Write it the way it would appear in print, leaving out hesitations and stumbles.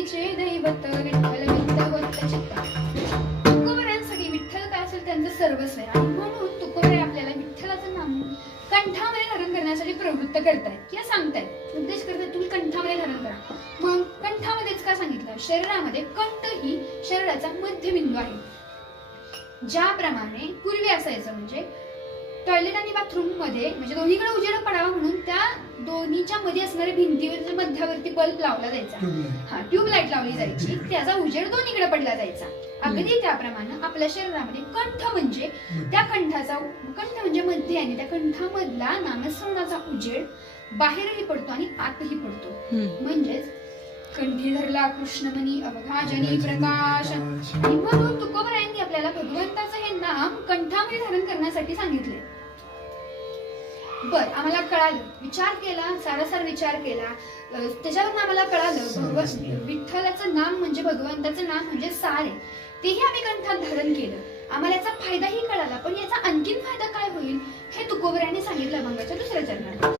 हरीचे दैवत विठ्ठल विठ्ठल चित्ता. तुकोबरांसाठी विठ्ठल काय असेल त्यांचं सर्वस्व आहे आणि म्हणून तुकोबराय आपल्याला विठ्ठलाचं नाम कंठामध्ये धारण करण्यासाठी प्रवृत्त करतायत किंवा सांगतायत, उपदेश करतायत तुम्ही कंठामध्ये धारण करा. मग कंठामध्येच का सांगितलं? शरीरामध्ये कंठ ही शरीराचा मध्यबिंदू आहे. ज्याप्रमाणे पूर्वी असायचं म्हणजे टॉयलेट आणि बाथरूम मध्ये म्हणजे दोन्हीकडे उजेड पडावा म्हणून त्या दोन्हीच्या मध्ये असणाऱ्या भिंतीवर मध्यावरती बल्ब लावला जायचा, ट्यूबलाईट लावली जायची, त्याचा उजेड दोन्हीकडे पडला जायचा. अगदी त्याप्रमाणे आपल्या शरीरामध्ये कंठ म्हणजे त्या कंठाचा कंठ म्हणजे मध्य आणि त्या कंठामधला नामस्मरणाचा उजेड बाहेरही पडतो आणि आतही पडतो. म्हणजेच कंठी धरला कृष्णमणी अवघाजनी प्रकाश. आणि म्हणून तुकोबरायांनी आपल्याला भगवंताचं हे नाम कंठामध्ये धारण करण्यासाठी सांगितले. बर, आम्हाला कळालं, विचार केला, सारासार विचार केला, त्याच्यावरून आम्हाला कळालं विठ्ठलाचं नाम म्हणजे भगवंताचं नाम म्हणजे सार आहे, तेही आम्ही कंठात धारण केलं. आम्हाला याचा फायदाही कळाला, पण याचा आणखीन फायदा काय